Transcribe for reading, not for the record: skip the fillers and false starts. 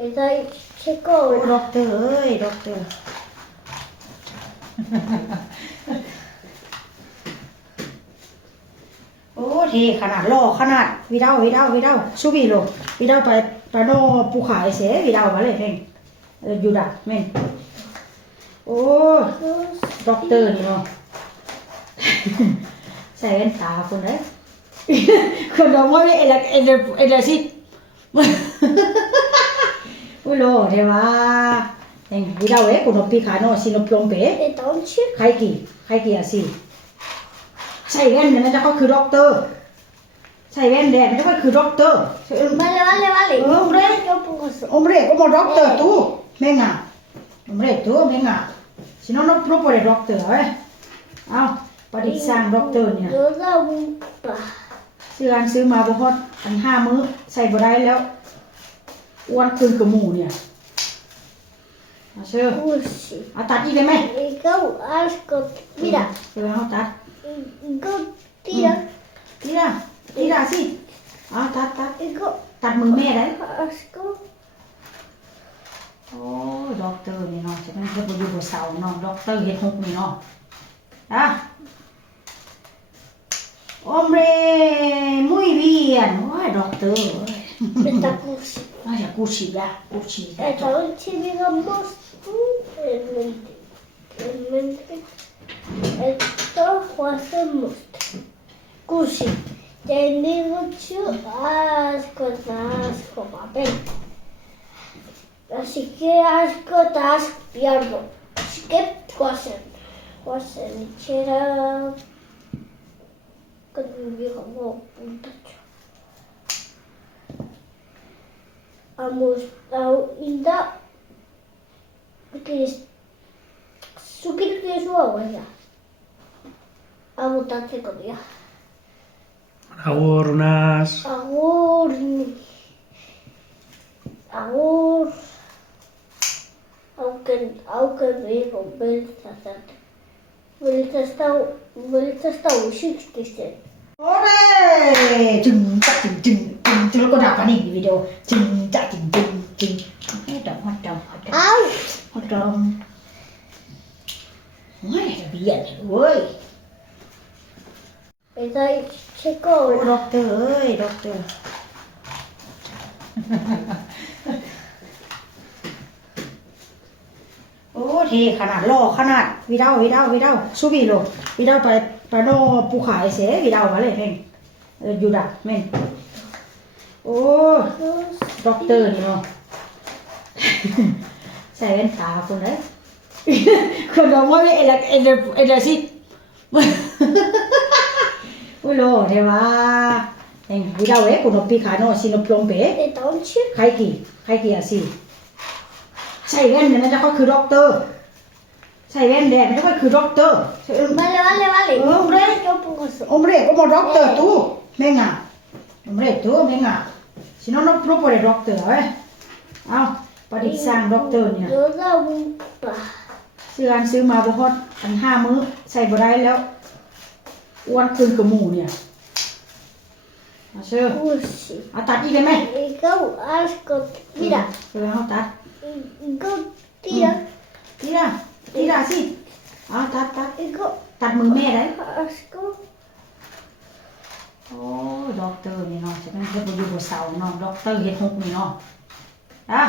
ใส่เช็คโก้ ด็อกเตอร์เอ้ยด็อกเตอร์โอ้เทขนาดล่อขนาดวิดาวซูบีโลวิดาวไปโนปูขายเสวิดาวมาเลยเพ่งอยู่ดักแม่นโอ้ด็อกเตอร์นี่เนาะใส่แว่นตาคนได้คนเราว่าเอลสิอุ้ยโลเทว่าเองวิดาวcon piccano si non plombe ไอ้ตอนชิ ใครกี่อะสิใส่แว่นเนี่ยมันจะก็คือด็อกเตอร์ใส่แว่นแดงมันจะก็คือด็อกเตอร์ vale hombre hombre como doctor tú venga hombre tú venga si no no puede doctor เอาประดิษฐ์สร้างด็อกเตอร์เนี่ย yo da un pa ซื้อมาบ่ฮอดอัน5มื้อใส่บ่ได้แล้วอ้วนขึ้นกับหมูเนี่ยเอาเชื่อ così เอาตัดอีกได้ไหม e go asco mira เดี๋ยวเอาตัด go tira ทีละสิเอาตัด e go ตัดมือแม่ได้ asco โอ้ด็อกเตอร์นี่เนาะจะเป็นเฮ็ดบ่อยู่บ่เซาเนาะด็อกเตอร์เฮ็ดฮกนี่เนาะอ่ะ hombre muy bien โอ้ยด็อกเตอร์ sta così น่าจะกูฉีดยา e poi ci digamos tu e mentre esto hacemos così tenemos asco papel así que asco pierdo así que cosa c'era con un viejo puntacho vamos a inda que que su abuela a botarse comida Aurnas. Agur. Aunque me compensa tanto. Vuelta está un 60. โอ้ยจึงแล้วก็ดับอันนี้วิดีโอจึงให้ดำฮอต Au! เฮ้ยเบียดเว้ย E dai, checo. ด็อกเตอร์เอ้ยด็อกเตอร์โอ้เทขนาดล่อขนาดวิดาวซูบีโลวิดาวไปโนปูขายเสวิดาวมาเลยเพ่งอยู่ดักแม่นโอ้ด็อกเตอร์นี่เนาะใส่แว่นตาคนได้คนเราว่าเอลสิอุ้ยโลเทว่าเองวิดาวcon piccano si non plombe E dolce. ใครกี่อะสิใส่แว่นเนี่ยมันจะก็คือด็อกเตอร์ใส่แว่นแดงมันจะก็คือด็อกเตอร์ Vale. Hombre hombre como doctor tú venga hombre tú venga si no no puede doctor เอาประดิษฐ์สร้างด็อกเตอร์เนี่ย Yo da un pa ซื้อมาบ่ฮอดอัน5มื้อใส่บ่ได้แล้วอ้วนขึ้นกับหมูเนี่ยเอาเชื่อ così. เอาตัดอีกได้ไหม E go asco mira. เดี๋ยวเอาตัด Go tira ทีละสิเอาตัด e go ตัดมือแม่ได้ asco โอ้ด็อกเตอร์นี่เนาะจะเป็นเฮ็ดบ่อยู่บ่เซาเนาะด็อกเตอร์เฮ็ดฮกนี่เนาะอ่ะ